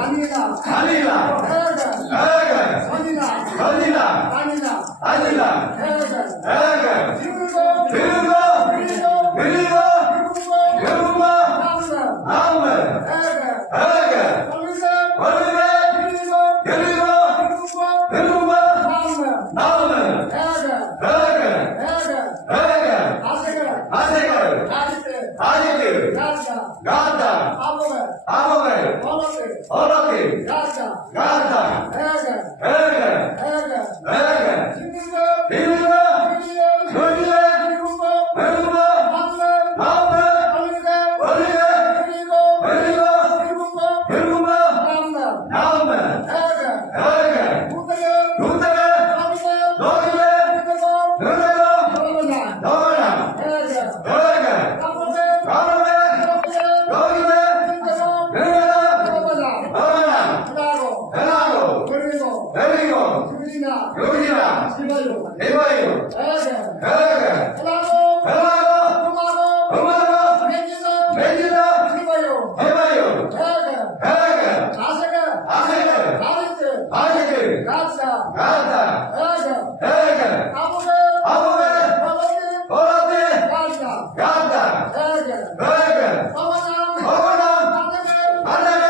아니라 전이라 아니라 들고 그리고 나오면 버리게 그리고 나오면 아세글 아직들 가다 아모글 어라길 가다 비밀가 거기에 배우가 나오면 버리게 그리고 나오면 눈대게 너희게 너희가 너희나 너희게 가만히 너희게 너희나 해나고 내리고 여기나 해봐요 해나고 엄마가 매기나 해봐요 아직들 가다 아무게 어라데 가다 어머나 안나게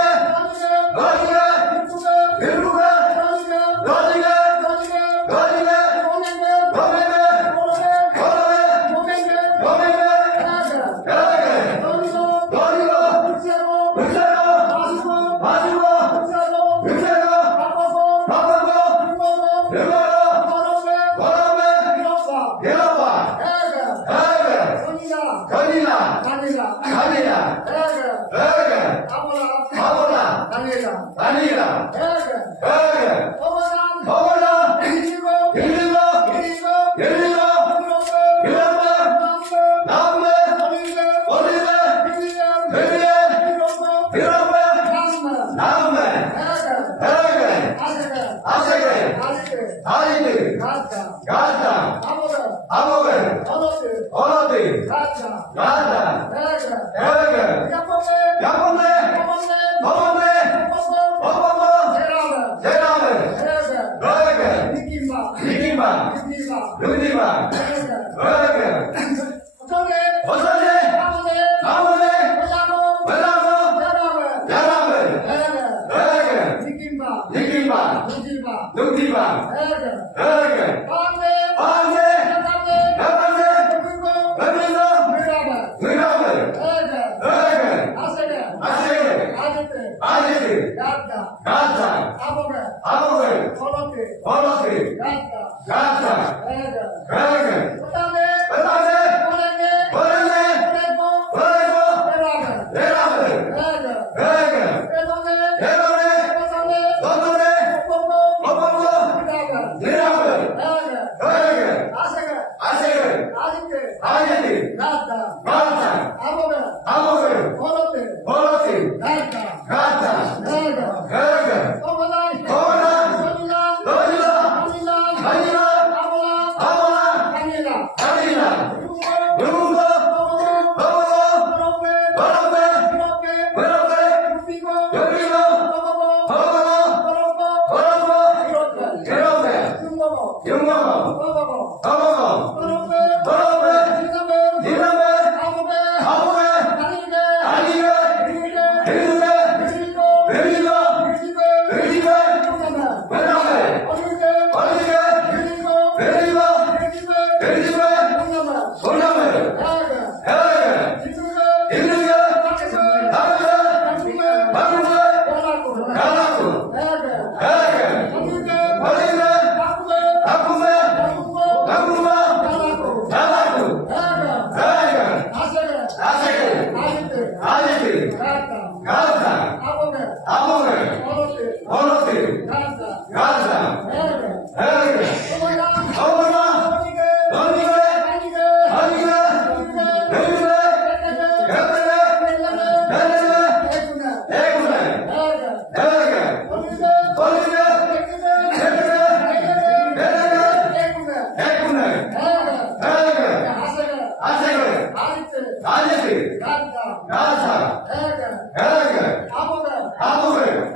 너지게 일부가 너지게 아니라 어머나 일리고 나오면 어리게 되리에 나오면 아세게 아직들 가다 아모글 어라들 가다 약혼네 대남을 너에게 이기마 능리마 너에게 어서제 아무네 왜라고 야람을 너에게 이기마 능리마 너에게 안돼 야람을 왜라고 너에게 아세게 가자 아모글 어라들 가자 버리게 아직들 가자 아모글 어라들 가자 어머나 너희가 아니라 누군가 아니지. 가사. 해결. 아무를.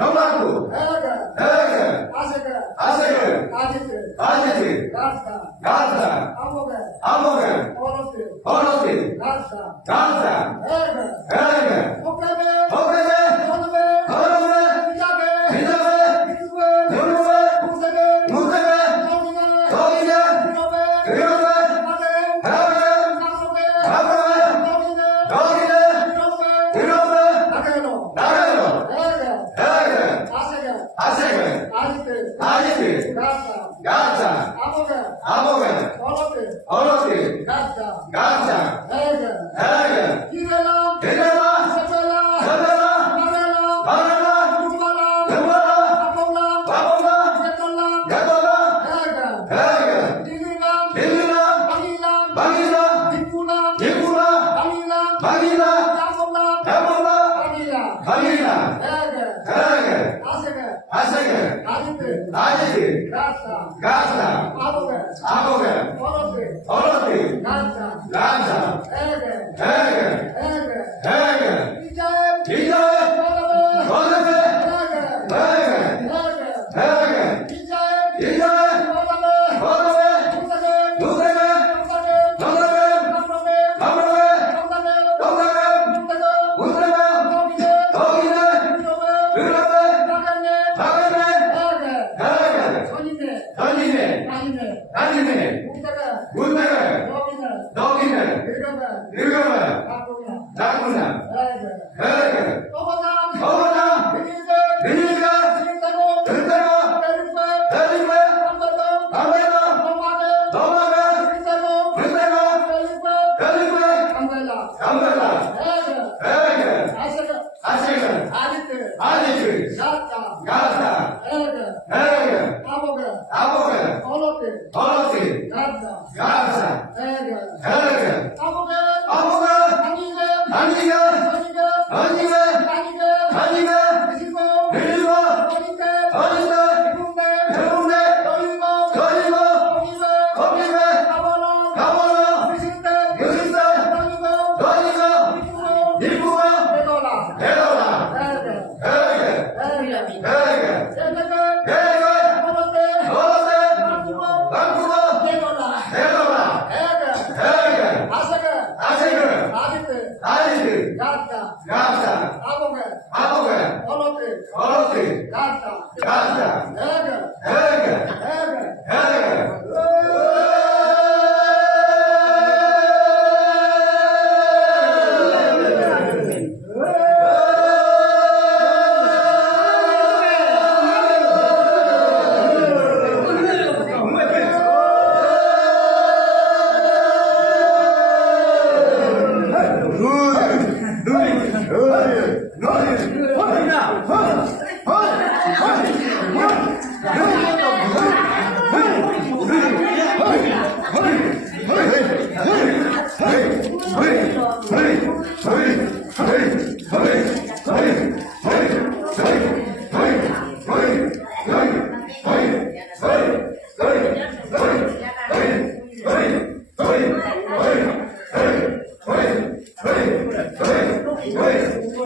영광구, 해외, 해외, 아세계, 아세계, 아지트, 아지트, 가스타, 가자, 아모베, 아모게, 오로스, 어로티, 가스타, 가자, 해외, 해외, 호크레베, 호크레베, 호르베, 어로베, 비자베, 비자베, 비스베, 누르베, 무세베, 무세베, 정이네, 정이네, 그노베, 그노베, 하베, 해외, 가소베, 가소베, 정이네, 정이네, 그노베, 그노베, 나게노, 나가요, 해외, 해외, 아세계, 아세게, 아지트, 아지트, 가스타, 가자, 아모베, 아모게, 오로스, 어로티, 가스타, 가자, 해외, 해외, 이레람, 게레라, 세벨라, 세베라, 마레람, 바라라, 누바람, 누바라, 아폴람, 바보라, 예톨람, 야도라, 해외, 해외, 딜리람, 빌리라, 방이람, 방이라, 뒷구람, 예구라, 방이람, 방이라, 야폴람, 야보라, 방이람, 방이라, 해외, 해외, 아세게, 아세게, 아지트, 아지트, 가스타, 가자, 아보게, 아보게, 오로스, 어로티, 가스타, 가자, 해외, 해외, 해외, 해외, 이자에, 이자에, 바다베, 거듭에, 해외, 해외, 해외, 해외, 이자에, 이자에, 바다베, 거듭에, 무사게, 누세게, 영사게, 정답에, 남로베, 아브라함, 영사게, 영사게, 문사게, 문세게, 거기게, 거기네, 그노베, 그노베, 나갔네, 나가네, 해외, 해외, 전이네, 전이네, 아니네, 아니네, 문사게, 문세게, 거기네, 너기네, 그노베, 늙어봐, 바꾸냐, 나구나, 해외, 해외, 어머나, 어머나, 그니세, 니니가, 진짜고, 들다가, 때리세, 때리고, 한번더, 아메나, 너무하네, 너마가, 진짜고, 들다가, 때리세, 때리고, 감사합니다. 감사다, 해외, 해외, 아세게, 아시가, 아지트, 아니지, 샤타, 가다, 해외, 해외, 아보게, 아보게, 어로트, 어로티, 가자, 가자, 해외, 해외, 아보게, 아보가, 아니게, 아니가, 아니게, 아니가, 아니게, 아니가, 그리고, 그리고, 어린데, 어린데, 해운대, 해운대, 걸리고, 걸리고, 거기에, 거기에, 가보러, 가보러, 그신데, 그신데, 걸리고, 걸리고, 이쁘고, 이쁘고, 내려라, 내려라, 해외, 해외, 해외, 해외, 해외, 해외, 어로트, 어로테, 바꾸고, 바꾸고, 내려라, 내려라, 해외, 해외, 아세게, 아세그, 아지트, 아니지, 가자, 가자, 아보게, 아보게, 어로트, 어로티, 가자, 가자, 해외, 해외, 해외, 해외,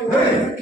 Hey!